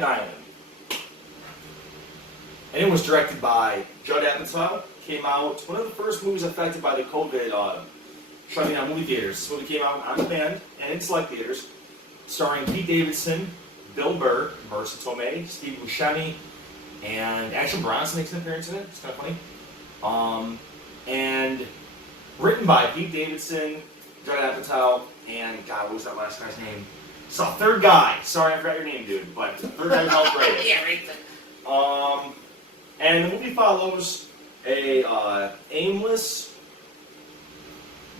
Staten Island. And it was directed by Judd Apatow. Came out, one of the first movies affected by the COVID shutting down movie theaters. This movie came out on demand and in select theaters, starring Pete Davidson, Bill Burr, Marissa Tomei, Steve Buscemi, and Action Bronson makes an appearance in it. It's kind of funny. And written by Pete Davidson, Judd Apatow, and God, what was that last guy's name? So third guy. Sorry, I forgot your name, dude. But third guy helped write it. Yeah, right then. And the movie follows a aimless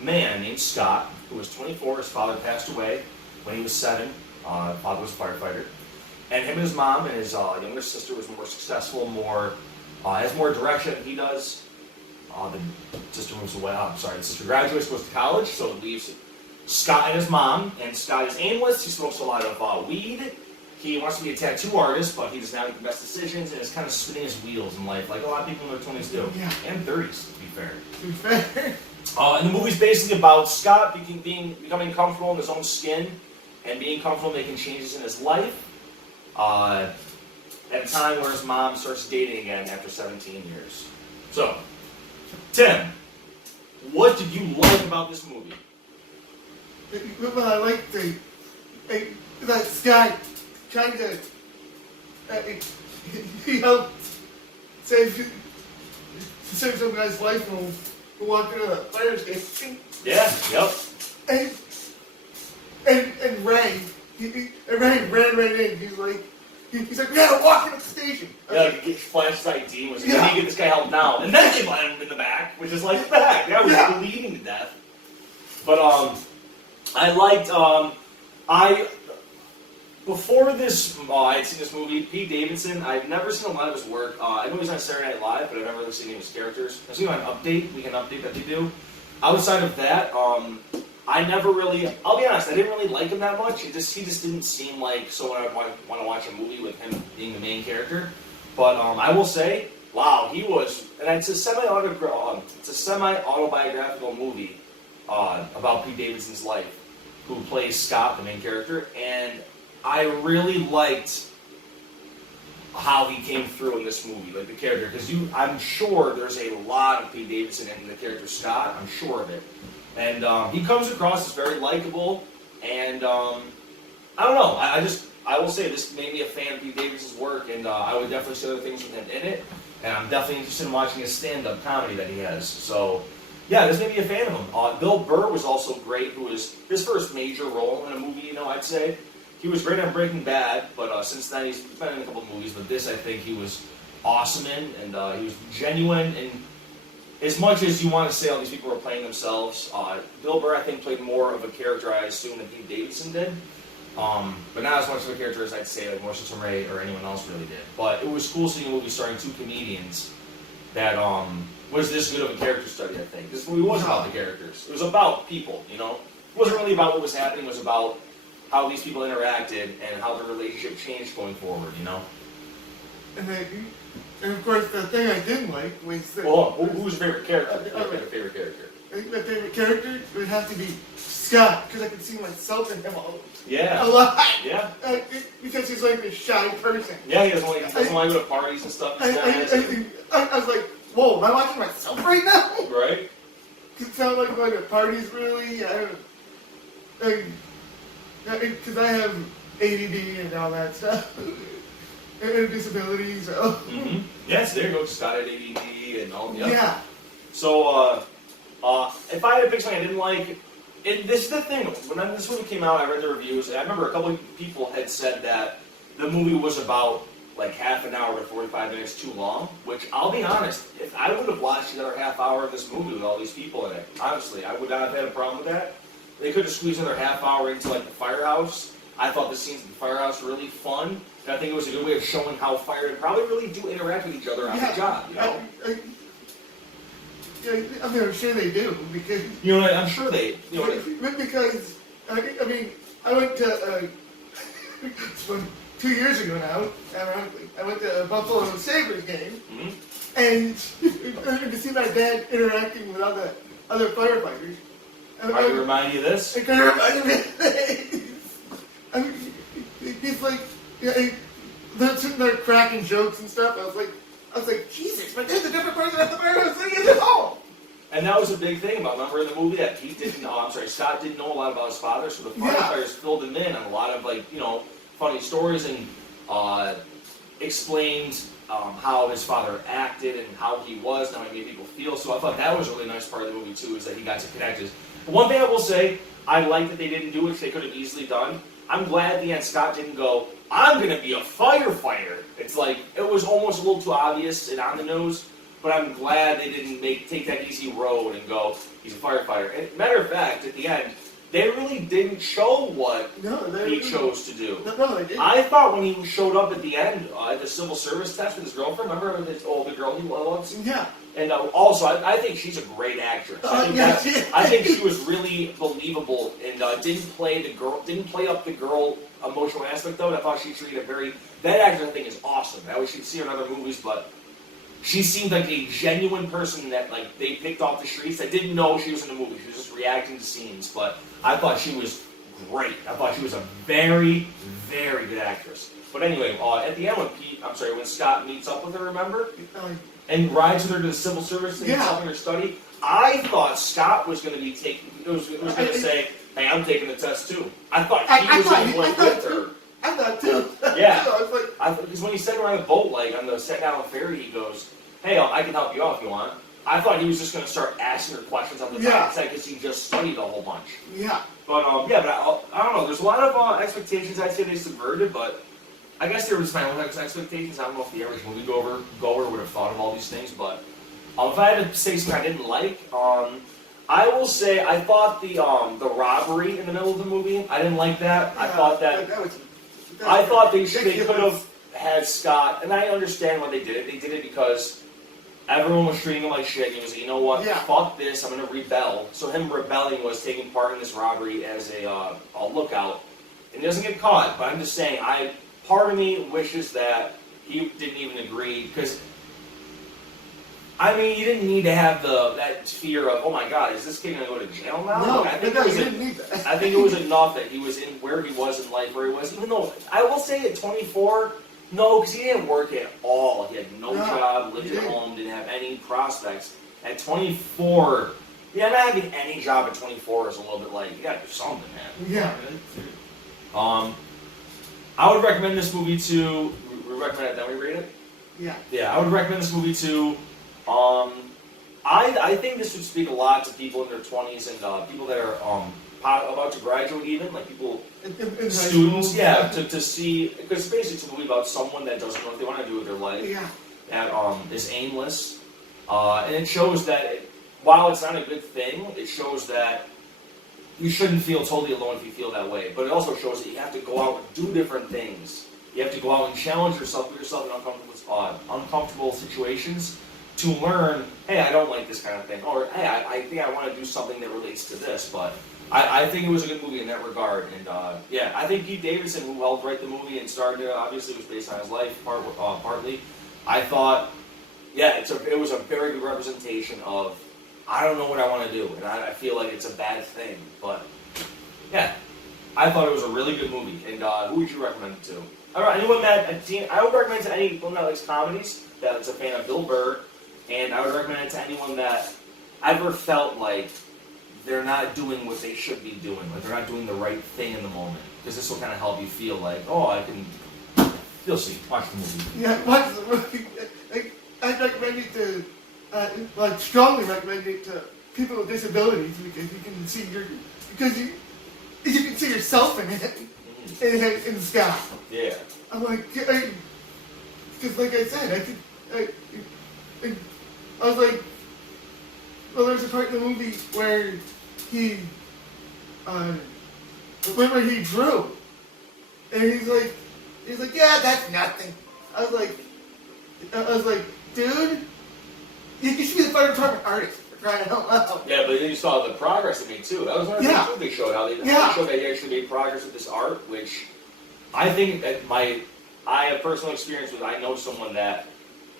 man named Scott, who was 24. His father passed away when he was 7. Father was a firefighter. And him and his mom and his younger sister was more successful, has more direction than he does. The sister moves away. The sister graduates, goes to college, so it leaves Scott and his mom. And Scott is aimless. He smokes a lot of weed. He wants to be a tattoo artist, but he does not make the best decisions and is kind of spinning his wheels in life, like a lot of people in their 20s do. Yeah. And 30s, to be fair. To be fair. And the movie's basically about Scott becoming comfortable in his own skin and being comfortable making changes in his life at a time where his mom starts dating again after 17 years. So, Tim, what did you like about this movie? Well, I like that Scott trying to he helped save some guy's life who walked into a fire escape. Yeah, yep. And Ray, Ray ran right in. He's like, we gotta walk into the station. Yeah, he flashed his ID and was like, "Can you get this guy help now?" And then they land him in the back, which is like, what the heck? That was bleeding to death. But I liked before this, I'd seen this movie. Pete Davidson. I've never seen a lot of his work. I know he's on Saturday Night Live, but I've never really seen any of his characters. I've seen him on Weekend Update that they do. Outside of that, I never really. I'll be honest. I didn't really like him that much. He just didn't seem like someone I'd want to watch a movie with him being the main character. But I will say, wow, he was, and it's a semi-autobiographical movie about Pete Davidson's life, who plays Scott, the main character, and I really liked how he came through in this movie, like the character, because I'm sure there's a lot of Pete Davidson in the character Scott. I'm sure of it, and he comes across as very likable, and I don't know. I will say this made me a fan of Pete Davidson's work, and I would definitely see other things with him in it, and I'm definitely interested in watching his stand-up comedy that he has. So, yeah, this made me a fan of him. Bill Burr was also great, who was his first major role in a movie, I'd say. He was great on Breaking Bad, but since then he's been in a couple of movies, but this I think he was awesome in, and he was genuine, and as much as you want to say all these people were playing themselves, Bill Burr I think played more of a character, I assume, than Pete Davidson did. But not as much of a character as I'd say like Marissa Tomei or anyone else really did. But it was cool seeing a movie starring 2 comedians that was this good of a character study, I think. This movie was about the characters. It was about people, It wasn't really about what was happening, it was about how these people interacted and how their relationship changed going forward, And of course, the thing I didn't like was that... Well, who's your favorite character? Your favorite character? I think my favorite character would have to be Scott, because I could see myself in him a lot. Yeah. Because he's like a shy person. Yeah, he doesn't want to go to parties and stuff. I was like, whoa, am I watching myself right now? Right. Because it sounds like I'm going to parties, really. I don't know. Because I have ADD and all that stuff. And disabilities, so. Mm-hmm. Yes, there you go. Scott had ADD and all. Yeah. So, if I had to pick something I didn't like, this is the thing. When this movie came out, I read the reviews, and I remember a couple of people had said that the movie was about like half an hour to 45 minutes too long. Which I'll be honest, if I would have watched another half hour of this movie with all these people in it, honestly, I would not have had a problem with that. They could have squeezed another half hour into like the firehouse. I thought the scenes in the firehouse were really fun. And I think it was a good way of showing how firemen probably really do interact with each other on the job, I'm sure they do, because... I'm sure they... Because, I went to... 2 years ago now, ironically, I went to a Buffalo Sabres game, and to see my dad interacting with other firefighters... Might remind you of this? It kind of reminded me of this. It's like, they're sitting there cracking jokes and stuff. I was like, Jesus, my dad's a different person at the bar. I was like, at home. And that was a big thing about, remember in the movie that Scott didn't know a lot about his father, so the firefighters filled him in on a lot of funny stories and explained how his father acted and how he was and how he made people feel. So I thought that was a really nice part of the movie too, is that he got to connect his. But one thing I will say, I like that they didn't do, which they could have easily done. I'm glad at the end Scott didn't go, I'm going to be a firefighter. It's like, it was almost a little too obvious and on the nose. But I'm glad they didn't take that easy road and go, he's a firefighter. And matter of fact, at the end, they really didn't show what he chose to do. No, they didn't. I thought when he showed up at the end at the civil service test with his girlfriend, remember the girl he loves? Yeah. And also, I think she's a great actress. I think she was really believable and didn't play up the girl emotional aspect though. And I thought she treated that actress I think is awesome. I wish you'd see her in other movies, but she seemed like a genuine person that they picked off the streets that didn't know she was in the movie. She was just reacting to scenes. But I thought she was great. I thought she was a very, very good actress. But anyway, at the end when Scott meets up with her, remember? And rides with her to the civil service and helping her study, I thought Scott was going to be going to say, hey, I'm taking the test too. I thought he was going to play with her. I thought too. Yeah. I was like, because when he said around the boat, on the set down ferry, he goes, hey, I can help you out if you want. I thought he was just going to start asking her questions on the top because he just studied a whole bunch. Yeah. But, I don't know. There's a lot of expectations I'd say they subverted, but I guess there was my own expectations. I don't know if the average moviegoer would have thought of all these things, but if I had to say something I didn't like, I will say I thought the robbery in the middle of the movie, I didn't like that. I thought I thought they could have had Scott, and I understand why they did it. They did it because everyone was treating him like shit. He was like, you know what, fuck this, I'm going to rebel. So him rebelling was taking part in this robbery as a lookout. And he doesn't get caught, but I'm just saying, part of me wishes that he didn't even agree, because you didn't need to have that fear of, oh my god, is this kid going to go to jail now? No, I think you didn't need that. I think it was enough that he was in where he was in life, where he was, even though, I will say at 24, no, because he didn't work at all. He had no job, lived at home, didn't have any prospects. At 24, not having any job at 24 is a little bit like, you gotta do something, man. Yeah. I would recommend this movie to, we recommend it, then we rate it? Yeah. Yeah, I would recommend this movie to, I think this would speak a lot to people in their 20s and people that are about to graduate even, like people, in students, to see, because basically it's a movie about someone that doesn't know what they want to do with their life, that is aimless, and it shows that while it's not a good thing, it shows that you shouldn't feel totally alone if you feel that way, but it also shows that you have to go out and do different things. You have to go out and challenge yourself, put yourself in uncomfortable situations to learn, hey, I don't like this kind of thing, or hey, I think I want to do something that relates to this, but I think it was a good movie in that regard, and I think Pete Davidson, who helped write the movie and starred it, obviously was based on his life, partly. I thought, it was a very good representation of, I don't know what I want to do, and I feel like it's a bad thing, but I thought it was a really good movie, and who would you recommend it to? Anyone I would recommend it to anyone that likes comedies, that's a fan of Bill Burr, and I would recommend it to anyone that ever felt like they're not doing what they should be doing, like they're not doing the right thing in the moment, because this will kind of help you feel like, you'll see, watch the movie. Yeah, watch the movie. I'd recommend it to, strongly recommend it to people with disabilities, because you can see you can see yourself in it, in Scott. Yeah. I'm like, because like I said, I was like, well, there's a part in the movie where he drew, and he's like, yeah, that's nothing. I was like, dude, you should be the fire department artist for crying out loud. Yeah, but then you saw the progress they made too. That was one of the things too they showed, how they showed that he actually made progress with this art, which I think that I have personal experience with. I know someone that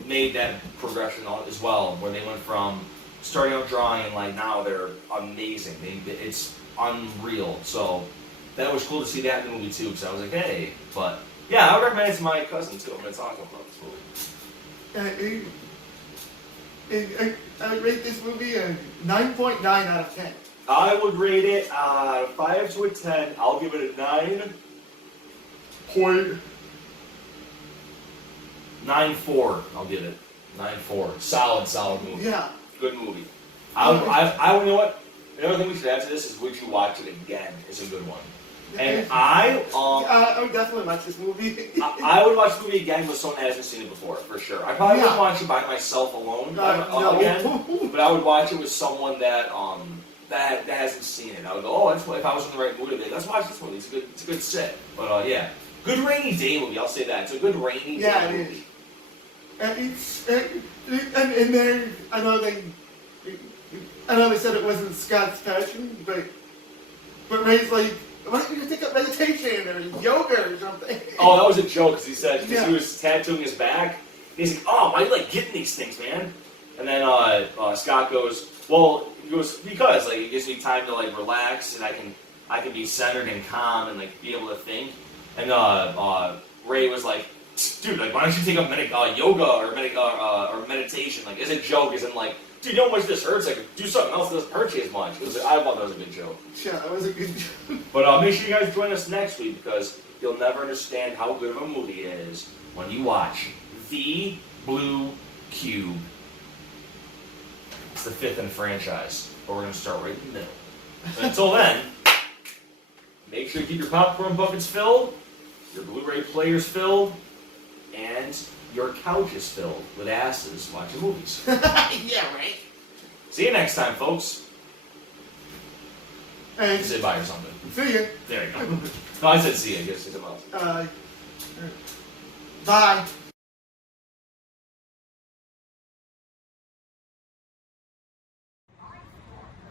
made that progression as well, where they went from starting out drawing and now they're amazing. It's unreal. So that was cool to see that in the movie too, because I was like, hey, but Yeah, I would recommend it to my cousin too. I'm going to talk about this movie. I would rate this movie a 9.9 out of 10. I would rate it 5 to a 10. I'll give it a 9.4. I'll give it 9.4. Solid movie. Yeah. Good movie. I you know what? Another thing we should add to this is would you watch it again? Is a good one. And I would definitely watch this movie. I would watch the movie again with someone that hasn't seen it before, for sure. I probably wouldn't watch it by myself alone No. again, but I would watch it with someone that that hasn't seen it. I would go, oh, that's what, if I was in the right mood, I'd be like, let's watch this movie. It's a good sit. But yeah, good rainy day movie. I'll say that. It's a good rainy day movie. And there, I know they said it wasn't Scott's passion, but Ray's like, why don't you take up meditation or yoga or something? Oh, that was a joke because he said he was tattooing his back. He's like, oh, why are you like getting these things, man? And then Scott goes, well, because like it gives me time to like relax and I can be centered and calm and like be able to think. And Ray was like, dude, like why don't you take up yoga or meditation? Like as a joke, as in like, dude, you know how much this hurts? Like do something else that doesn't hurt you as much. I thought that was a good joke. Yeah, that was a good joke. But make sure you guys join us next week because you'll never understand how good of a movie it is when you watch The Blue Cube. It's the 5th in the franchise, but we're going to start right in the middle. But until then, make sure you keep your popcorn buckets filled, your Blu-ray players filled, and your couches filled with asses watching movies. Yeah, right. See you next time, folks. And Say bye or something. see ya. There you go. No, I said see you. I guess say something else. Bye.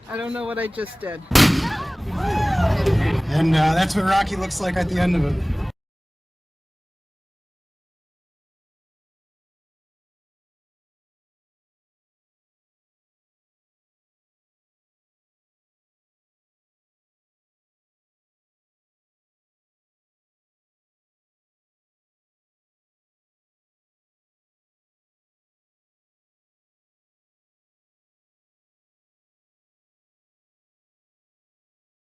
I don't know what I just did. And that's what Rocky looks like at the end of it.